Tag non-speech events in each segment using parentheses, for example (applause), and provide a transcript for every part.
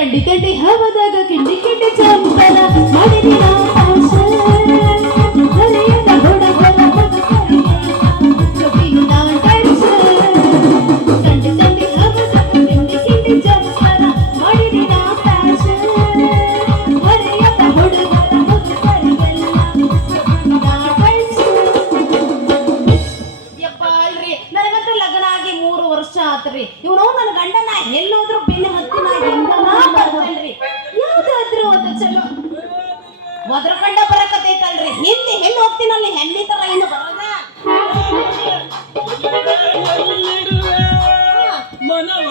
ಕಂಡಿ ಕಿಂಡಿ ಹವದಾಗ ಕಿಂಡಿ ಕಿಂಡಿ ಚಂಪಲ ಮಾಡಿದಿ ಫ್ಯಾಷನ್ ಹರಿಯದ ಹುಡುಗರ ಹುಡುಗರಿಗೆಲ್ಲ ಜೊತೆಗಿನ ಟೆನ್ಷನ್ ಯಪ್ಪ ಅಲ್ರಿ, ನನಗಂತೂ ಲಗ್ನ ಮೂರು ವರ್ಷ ಆತ್ರಿ. ಇವನು ನನ್ನ ಗಂಡನ ಎಲ್ಲೋದ್ರೂ ಬೆನ್ನು ಹತ್ತಿ ಒದ್ರಕಂಡ ಬರಕತೈತಲ್ರಿ ಹಿಂದೆ ಹೆಣ್ಣು ಹೋಗ್ತೀನಲ್ಲಿ ಹೆಣ್ಣಿ ತರ ಏನು ಬರೋದ ಮನವ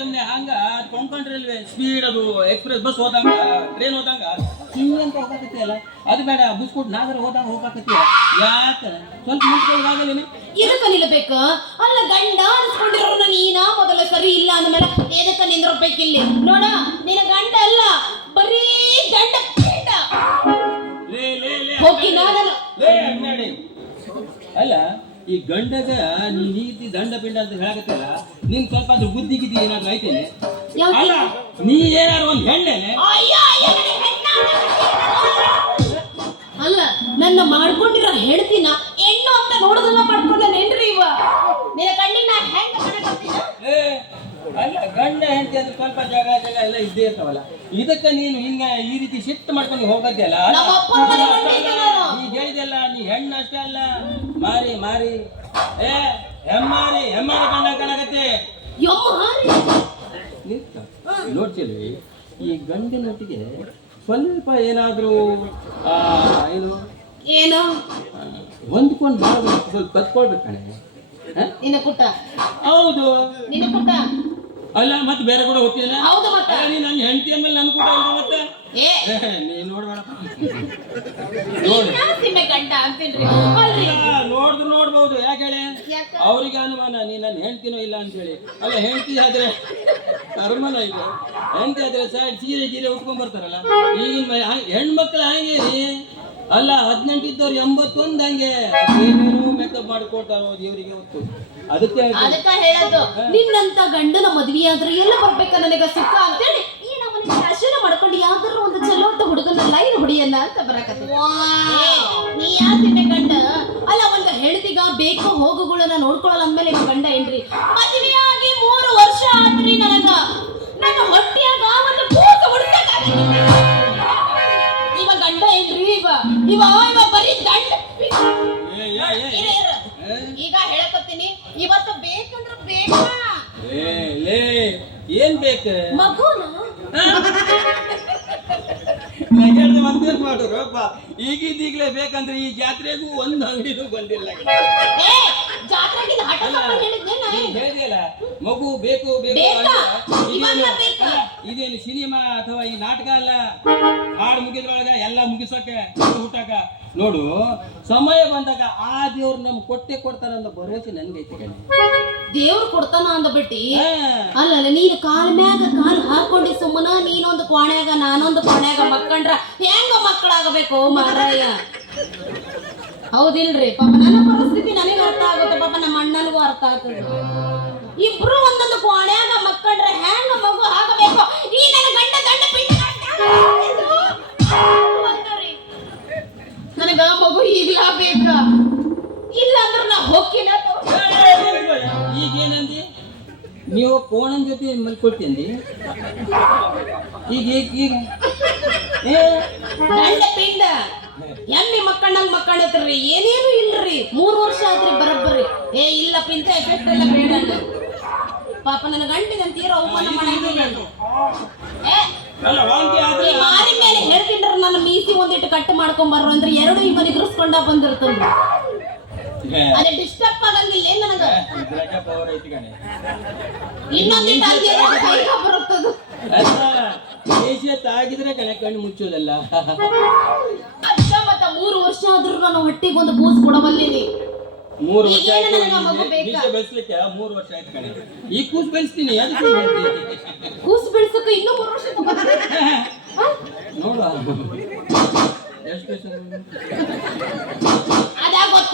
ಸುಮ್ನೆ ಹಂಗ ಕೊಂಕಣ್ ರೈಲ್ವೆ ಸ್ಪೀಡ್ ಅದು ಎಕ್ಸ್ಪ್ರೆಸ್ ಬಸ್ ಹೋದಂಗ ಟ್ರೈನ್ ಹೋದಂಗ ಹಿಂಗಂತ ಹೋಗಕತ್ತಿ ಅಲ್ಲ. ಅದು ಬೇಡ, ಬಿಸ್ಕುಟ್ ನಾಗರ ಹೋದಾಗ ಹೋಗಕತ್ತಿ ಯಾಕ? ಸ್ವಲ್ಪ ನಿಂತ್ಕೊಳ್ಳೋದಾಗಲೇನೆ ಇದಕ್ಕ ನಿಲ್ಲಬೇಕು ಅಲ್ಲ ಗಂಡ ಅನ್ಸ್ಕೊಂಡಿರೋನ ನೀನ ಮೊದಲ ಸರಿ ಇಲ್ಲ ಅಂದ್ಮೇಲೆ ಎದಕ್ಕೆ ನಿಂದ್ರಬೇಕಿಲ್ಲಿ? ನೋಡ, ನಿನ್ನ ಗಂಡ ಅಲ್ಲ, ಬರೀ ಗಂಡ ಈ ಗಂಡಗ ನೀ ನೀತಿ ದಂಡ ಪಿಂಡ ಅಂತ ಹೇಳಕತ್ತಲ್ಲ ನಿನ್ ಸ್ವಲ್ಪ ಅದ್ರ ಬುದ್ಧಿ ಗಿದ್ದಿ ಏನಾದ್ರು ಐತೇನೆ? ಅಲ್ಲ ನೀ ಏನಾದ್ರು ಒಂದ್ ಹೆಣ್ಣೇನೆ? ಅಲ್ಲ ನನ್ನ ಮಾಡ್ಕೊಂಡಿರೋ ಹೆಣ್ತಿನ ಹೆಣ್ಣು ಅಂತ ನೋಡೋದನ್ನ ಮಾಡ್ಕೊಂಡ್ರಿ ಇವ? ನಿನ್ನ ಕಣ್ಣಿನ ನಾ ಹೆಂಗ್ ಕಾಣಕತ್ತೀನ? ಅಲ್ಲ ಗಂಡ ಹೆಂಡತಿ ಅಂದ್ರೆ ಸ್ವಲ್ಪ ಜಾಗ ಜಾಗ ಎಲ್ಲ ಇದ್ದೇ ಇರ್ತಾವಲ್ಲ. ಇದಕ್ಕ ನೀನು ಹಿಂಗ ಈ ರೀತಿ ಶಿಫ್ಟ್ ಮಾಡ್ಕೊಂಡು ಹೋಗದ್ದೆಲ್ಲ. ನೀ ಹೇಳಿದೆಲ್ಲ ನೀ ಹೆಣ್ಣು ಅಷ್ಟೇ ಅಲ್ಲ. ಮಾರಿ ಮಾರಿ. ಏ ಹೆಮ್ಮಾರಿ ಹೆಮ್ಮಾರಿ ಹಾರಿ. ನಿಂತ ನೋಡ್ತೀವಿ ಈ ಗಂಡಿನೊಟ್ಟಿಗೆ ಸ್ವಲ್ಪ ಏನಾದರೂ ಏನು? ಏನು ಹೊಂದ್ಕೊಂಡು ಬಾಳ ಸ್ವಲ್ಪ ಕತ್ಕೊಳ್ಬೇಕು ಕಣೆ. ಹ? ನಿನ್ನ ಪುಟ್ಟ ಹೌದು. ನಿನ್ನ ಪುಟ್ಟ ಅಲ್ಲ ಮತ್ತೆ ಬೇರೆ ಕೂಡ ಹೋಗ್ತೀನಿ ಹೌದು ಮತ್ತೆ. ನೀ ನನ್ನ ಹೆಂಡತಿ ಅಂದ್ಮೇಲೆ ನನ್ನ ಕೂಡ ಇಲ್ವಾ ಮತ್ತೆ? ಏ. ನೀ ನೀನ್ ಸೀಮೆ ಗಂಡ ಅಂತೀನ್ರಿ? ಇಲ್ಲ, ನೋಡಿದ್ರು ನೋಡ್ಬೋದು. ಯಾಕೆ ಹೇಳಿ? ಅವ್ರಿಗೆ ಅನುಮಾನ ನೀ ನನ್ನ ಹೆಂಡ್ತಿನೋ ಇಲ್ಲ ಅಂತ ಹೇಳಿ. ಅಲ್ಲ ಹೆಂಡತಿ ಆದ್ರೆ ಕರ್ಮನ ಇದೆ. ಹೆಂಡತಿ ಆದ್ರೆ ಸೈಡ್ ಸೀರೆ ಗೀರೆ ಉಟ್ಕೊಂಡ್ ಬರ್ತಾರಲ್ಲ. ಈಗಿನ ಹೆಣ್ಮಕ್ಳು ಹಂಗೆ ರೀ ಅಲ್ಲ ಹದಿನೆಂಟು ಇದ್ದವ್ರು ಎಂಬತ್ತೊಂದು ಹಂಗೆ. ಮೇಕಪ್ ಮಾಡ್ಕೊಳ್ತಾರ ದೇವರಿಗೆ ಗೊತ್ತು. ಅದಕ್ಕೆ ಅದಕ್ಕೆ ಹೇಳೋದು ನಿನ್ನಂತ ಗಂಡನ ಮದ್ವೆಯಾದ್ರೆ ಎಲ್ಲ ಬರ್ಬೇಕ ನನಗ ಸುಖ ಅಂತೇಳಿ. ಈ ನಮ್ಮನೆ ಶಾಸನ ಮಾಡ್ಕೊಂಡು ಯಾವ್ದಾರ ಒಂದು ಚಲೋ ಅಂತ ಹುಡುಗನ ಲೈನ್ ಹೊಡಿಯಲ್ಲ ಅಂತ ಬರಕತ್ತೆ. ನೀ ಯಾಕೆ ಗಂಡ? ಅಲ್ಲ ಒಂದು ಹೆಣ್ತಿಗ ಬೇಕು ಹೋಗುಗಳನ್ನ ನೋಡ್ಕೊಳ್ಳಲ್ಲ ಅಂದ್ಮೇಲೆ ಗಂಡ ಏನ್ರಿ? ಮದುವೆಯಾಗಿ ಮೂರು ವರ್ಷ ಆದ್ರಿ ನನಗ. ನನ್ನ ಹೊಟ್ಟೆಯಾಗ ಒಂದು ಕೂಸು ಹುಡ್ಸಕ್ಕಾಗಂಗಿಲ್ಲ. ಇವ ಗಂಡ ಏನ್ರಿ? ಇವ ಇವ ಇವ ಬರೀ ದಂಡ ಬೇಕು. ಮಗುನ? ನಗರದ ಮತ್ತೇನ್ ಮಾಡೋರಪ್ಪ ಈಗಿದ್ದೀಗ್ಲೇ ಬೇಕಂದ್ರೆ ಈ ಜಾತ್ರೆಗೂ ಒಂದು ಅಂಗಡಿನೂ ಬಂದಿಲ್ಲ. ಹೇಳಿದೆಯಲ್ಲ ಮಗು ಬೇಕು ಬೇಕು ಇದೇನು- ಸಿನಿಮಾ ಅಥವಾ ಈ ನಾಟಕ ಅಲ್ಲ? ಹಾಡು ಮುಗಿದ್ರೊಳಗ ಎಲ್ಲ ಮುಗಿಸೋಕೆ ಮಗು ಹುಟ್ಟಾಕ ನೋಡು ಸಮಯ ಬಂದಾಗ ಆ ದೇವ್ರು ನಮ್ಗೆ ಕೊಟ್ಟೆ ಕೊಡ್ತಾರ ಅನ್ನೋ ಭರವಸೆ ನನ್ಗೈತೆ ದೇವ್ರು ಕೊಡ್ತಾನ ಅಂದ್ಬಿಟ್ಟಿ ಬಿಟ್ಟಿ. ಅಲ್ಲ ನೀನು ಕಾಲ ಮ್ಯಾಗ ಕಾಲ್ ಹಾಕೊಂಡಿ ಸುಮ್ಮನ ನೀನೊಂದು ಕೋಣ್ಯಾಗ ನಾನೊಂದು ಕೋಣ್ಯಾಗ ಮಕ್ಕಂಡ್ರ ಹೆಂಗ ಮಕ್ಕಳಾಗಬೇಕು ಮಾರಾಯ? ಹೌದಿಲ್ರಿ ಪಾಪ ನನ್ನ ಪರಿಸ್ಥಿತಿ ನನಗೆ ಅರ್ಥ ಆಗುತ್ತೆ ಪಾಪ ನಮ್ಮ ಅಣ್ಣನಿಗೂ ಅರ್ಥ ಆಗ್ತದೆ. ಇಬ್ರು ಒಂದೊಂದು ಕೋಣ್ಯಾಗ ಮಕ್ಕಂಡ್ರ ಹೆಂಗ ಮಗು ಆಗಬೇಕು? ಈ ನನ್ನ ಗಂಡ ಗಂಡ ನನಗ ಮಗು ಈಗ್ಲಾ ಬೇಕ ಇಲ್ಲ ಅಂದ್ರೆ ನಾ ಹೋಗ್ಕಿಲ್ಲ ಈಗ ಏನಂದಿ ನೀವು ಕೋಣನ್ ಜೊತೆ ಮಲ್ಕೊಳ್ತೀನಿ ಈಗ ಈಗ ಈಗ. ಏ ಗಂಡ ಪಿಂಡ ಎಮ್ಮಿ ಮಕ್ಕಳಂಗ್ ಮಕ್ಕಳತ್ರಿ ಏನೇನು ಇಲ್ರಿ? ಮೂರ್ ವರ್ಷ ಆದ್ರಿ ಬರಬ್ಬರಿ. ಏ ಇಲ್ಲ ಪಿಂತ ಎಫೆಕ್ಟ್ ಎಲ್ಲ ಬೇಡ. ಪಾಪ ನನ್ನ ಗಂಡಿನ ತೀರ ಅವಮಾನ ಮಾಡಿದ್ದೀನಿ ಏ ಆದ್ರೆ ಈ ಮಾರಿ ಮೇಲೆ ಹೇಳ್ತಿನ್ರ ನನ್ನ ಮೀಸಿ ಒಂದಿಟ್ಟು ಕಟ್ ಮಾಡ್ಕೊಂಡ್ ಬರ್ರು ಅಂದ್ರೆ ಎರಡು ಇವನ್ ಇದ್ರಸ್ಕೊಂಡ ಬಂದಿರ್ತೀನಿ ಅದೇ ಡಿಸ್ಟರ್ಬ್ ಆಗಂಗಿಲ್ಲ ಏನ್ ನನಗ? ಇದ್ರಾಗ power ಐತಿ ಕಣೆ. ಇನ್ನೊಂದಿಟ್ಟು ಅಲ್ಲಿ ಕೈಗ ಬರುತ್ತದು? ದೇಶ ತಾಗಿದ್ರೆ ಕಣೆ ಕಣ್ಣು ಮುಚ್ಚೋದಲ್ಲ ಅಜ್ಜ ಮತ್ತ ಮೂರು ವರ್ಷ ಆದ್ರೂ ನಾನು ಹೊಟ್ಟಿಗೆ ಒಂದು ಬೂಸ್ ಕೊಡಬಲ್ಲೇನಿ ಮೂರು ವರ್ಷ ಆಯ್ತು ಮೀಸೆ ಬೆಳೆಸ್ಲಿಕ್ಕೆ? ಮೂರು ವರ್ಷ ಆಯ್ತು ಕಣೆ. ಈ ಕೂಸ್ ಬೆಳೆಸ್ತೀನಿ ಹೇಳ್ತೀನಿ. ಕೂಸು ಬೆಳ್ಸಕ್ಕ ಇನ್ನೂ ಮೂರು ವರ್ಷ ನೋಡ ಎಷ್ಟು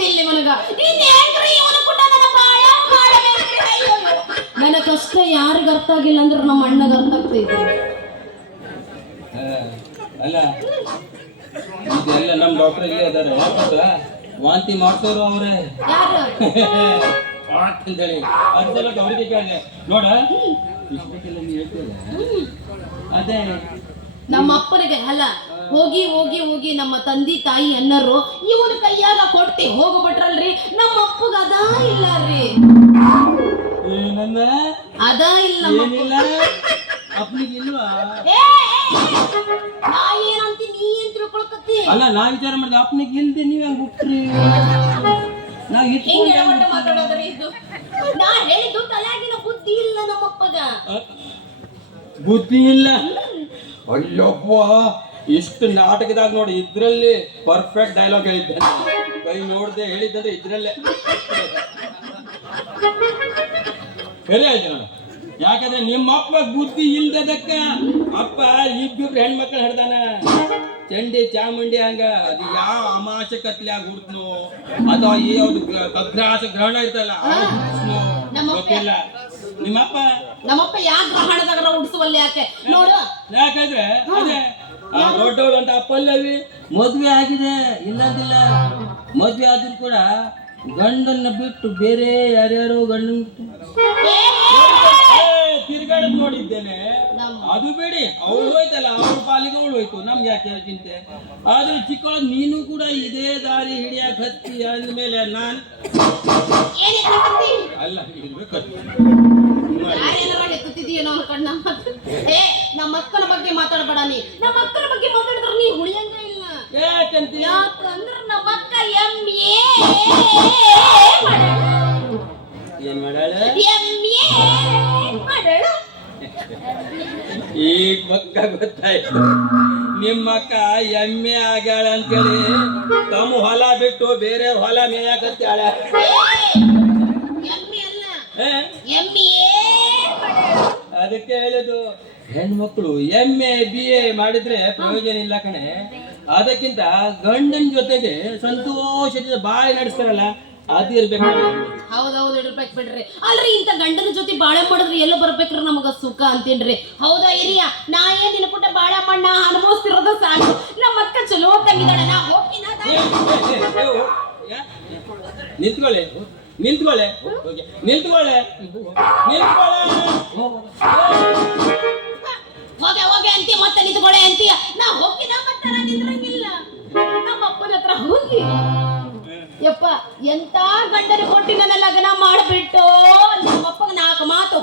ಗೊತ್ತಿಲ್ಲ ಕೂಡ ನನ್ನ ಕಷ್ಟ ಯಾರಿಗ ಅರ್ಥ ಆಗಿಲ್ಲ ಅಂದ್ರೆ ನಮ್ಮ ಅಣ್ಣಗ ಅರ್ಥ ಆಗ್ತೈತಿ ಅಲ್ಲ ಇದೆಲ್ಲ ನಮ್ಮ ಡಾಕ್ಟರ್ ಇಲ್ಲಿ ಅದಾರೆ ವಾಂತಿ ಮಾಡ್ಸೋರು ಅವರೇ. ಅಂತೇಳಿ (laughs) ಅವ್ರಿಗೆ ಕೇಳಿದೆ. ನೋಡ ಇಷ್ಟಕ್ಕೆಲ್ಲ ನೀ ಹೇಳ್ತೀರ? ಅದೇ ನಮ್ಮ ಅಪ್ಪನಿಗೆ ಅಲ್ಲ ಹೋಗಿ ಹೋಗಿ ಹೋಗಿ ನಮ್ಮ ತಂದೆ ತಾಯಿ ಅನ್ನರು ಇವನ ಕೈಯಾಗ ಕೊಟ್ಟಿ ಹೋಗ್ಬಿಟ್ರಲ್ರಿ ನಮ್ಮ ಅಪ್ಪಗ ಅದಾ ಇಲ್ಲ ರೀ. ಏನಂದ? ಅದ ಇಲ್ಲ. ಏನಿಲ್ಲ? ಅಪ್ಪನಿಗೆ ಇಲ್ವಾ? ಏನಂತಿ ನೀ ಏನ್ ತಿಳ್ಕೊಳಕತ್ತಿ? ಅಲ್ಲ ನಾ ವಿಚಾರ ಮಾಡಿದೆ ಅಪ್ಪನಿಗೆ ಇಲ್ದೆ ನೀವ್ ಹೆಂಗ್ ಬಿಟ್ರಿ ನಾ ಹಿಂಗ್ ಇಟ್ಕೊಂಡೆ ಮಾತಾಡೋದ್ರಿ ಇದು? ನಾ ಹೇಳಿದ್ದು ತಲೆಯಾಗಿನ ಬುದ್ಧಿ ಇಲ್ಲ ನಮ್ಮಪ್ಪಗ ಬುದ್ಧಿ ಇಲ್ಲ. ಅಯ್ಯಪ್ಪ ಇಷ್ಟು ನಾಟಕದಾಗ ನೋಡಿ ಇದ್ರಲ್ಲಿ ಪರ್ಫೆಕ್ಟ್ ಡೈಲಾಗ್ ಹೇಳಿದ್ದೆ. ಕೈ ನೋಡದೆ ಹೇಳಿದ್ದಂದ್ರೆ ಇದ್ರಲ್ಲೇ. ಹೇಳಿ ಆಯ್ತು ನಾನು ಯಾಕಂದ್ರೆ ನಿಮ್ಮ ಅಪ್ಪ ಬುದ್ಧಿ ಇಲ್ದದಕ್ಕ ಅಪ್ಪ ಇಬ್ಬಿಬ್ರು ಹೆಣ್ಮಕ್ಳು ಹಿಡ್ದಾನ ಚಂಡಿ ಚಾಮುಂಡಿ ಹಂಗ. ಅದು ಯಾವ ಅಮಾಶ ಕತ್ಲಾಗ ಹುಡ್ತನು ಅದು ಯಾವ್ದು ಗ್ರಹಣ ಇರ್ತಲ್ಲ ಗೊತ್ತಿಲ್ಲ. ನಿಮ್ಮಪ್ಪ? ನಮ್ಮಪ್ಪ ಯಾಕೆ ಗ್ರಹಣದಾಗ ಹುಡ್ಸುವಲ್ಲಿ ಯಾಕೆ ನೋಡು. ಯಾಕಂದ್ರೆ ಅದೇ ಆ ದೊಡ್ಡವಳು ಅಂತ ಪಲ್ಲವಿ ಮದ್ವೆ ಆಗಿದೆ, ಇಲ್ಲದಿಲ್ಲ. ಮದ್ವೆ ಆದ್ರೂ ಕೂಡ ಗಂಡನ್ನ ಬಿಟ್ಟು ಬೇರೆ ಯಾರ್ಯಾರೋ ಗಂಡ ತಿರ್ಗಾಡದ್ ನೋಡಿದ್ದೇನೆ. ಅದು ಬೇಡಿ ಅವಳು ಹೋಯ್ತಲ್ಲ ಅವ್ರ ಪಾಲಿಗೆ ಅವಳು ಹೋಯ್ತು. ನಮ್ಗೆ ಯಾಕೆ ಚಿಂತೆ? ಆದ್ರೆ ಚಿಕ್ಕವಳು ನೀನು ಕೂಡ ಇದೇ ದಾರಿ ಹಿಡಿಯಕ್ ಹತ್ತಿ ಅಂದ್ಮೇಲೆ ನಾನ್ ಅಲ್ಲ ನಮ್ಮ ಅಕ್ಕನ ಬಗ್ಗೆ ಮಾತಾಡಬೇಡ ನೀ. ನಮ್ಮ ಅಕ್ಕನ ಬಗ್ಗೆ ಮಾತಾಡಿದ್ರೆ ನೀ ಉಳಿಯಂಗ ಇಲ್ಲ. ಯಾಕಂತ ಯಾಕಂದ್ರೆ ನಮ್ಮ ಅಕ್ಕ ಎಂ ಎ ಏನ್ ಮಾಡಾಳ ಎಂ ಎ ಮಾಡಾಳ ಈಗ ಮಕ್ಕ ಗೊತ್ತಾಯ್ತು. ನಿಮ್ಮಕ್ಕ ಎಮ್ಮೆ ಆಗ್ಯಾಳ ಅಂತೇಳಿ ತಮ್ಮ ಹೊಲ ಬಿಟ್ಟು ಬೇರೆ ಹೊಲ ಮೇಯಾಕತ್ತಾಳ. ಅದಕ್ಕೆ ಹೇಳಿದ್ದು ಹೆಣ್ಮಕ್ಳು ಎಂ ಎ ಬಿ ಎ ಮಾಡಿದ್ರೆ ಪ್ರಯೋಜನ ಇಲ್ಲ ಕಣೆ. ಅದಕ್ಕಿಂತ ಗಂಡನ ಜೊತೆಗೆ ಸಂತೋಷದಿಂದ ಬಾಯಿ ನಡೆಸ್ತಾರಲ್ಲ ಅದು ಇರ್ಬೇಕು. ಹೌದೌದು ಇಡ್ಬೇಕು ಬಿಡ್ರಿ. ಅಲ್ರಿ ಇಂಥ ಗಂಡನ ಜೊತೆ ಬಾಳೆ ಮಾಡಿದ್ರೆ ಎಲ್ಲ ಬರ್ಬೇಕ್ರಿ ನಮಗ ಸುಖ ಅಂತೇನ್ರಿ? ಹೌದಾ ಹಿರಿಯ? ನಾ ಏನ್ ನಿನ್ನ ಪುಟ್ಟ ಬಾಳೆ ಮಣ್ಣ ಅನುಭವಿಸ್ತಿರೋದ ಸಾಕು. ನಮ್ಮ ಅಕ್ಕ ಚಲೋ ತಂಗಿದಾಳೆ ನಾ ಹೋಗ್ತೀನ ಏ, ಏ, ಏ, ಏ, ಓ, ಯಾ? ನಿಂತ್ಕೊಳ್ಳಿ ನಿಂತ್ಕೊಳ್ಳೆ. ಹೋಗಿ. ನಿಂತ್ಕೊಳ್ಳೆ. ನಿಂತ್ಕೊಳ್ಳೆ. ಹೋಗೆ ಹೋಗೆ ಅಂತಿ ಮತ್ತೆ ನಿಂತ್ಕೊಳ್ಳೆ ಅಂತೀಯ. ನಾ ಮತ್ತೆ ನಾ ನಿಂದ್ರಂಗಿಲ್ಲ. ನಮ್ಮ ಅಪ್ಪನ ಹತ್ರ ಹೋಗಿ. ಯಪ್ಪ ಎಂತ ಗಂಡನ ಕೊಟ್ಟಿನ ನನ್ನ ಲಗ್ನ ಮಾಡಿಬಿಟ್ಟು ನಮ್ಮಪ್ಪಗೆ ನಾಲ್ಕು ಮಾತು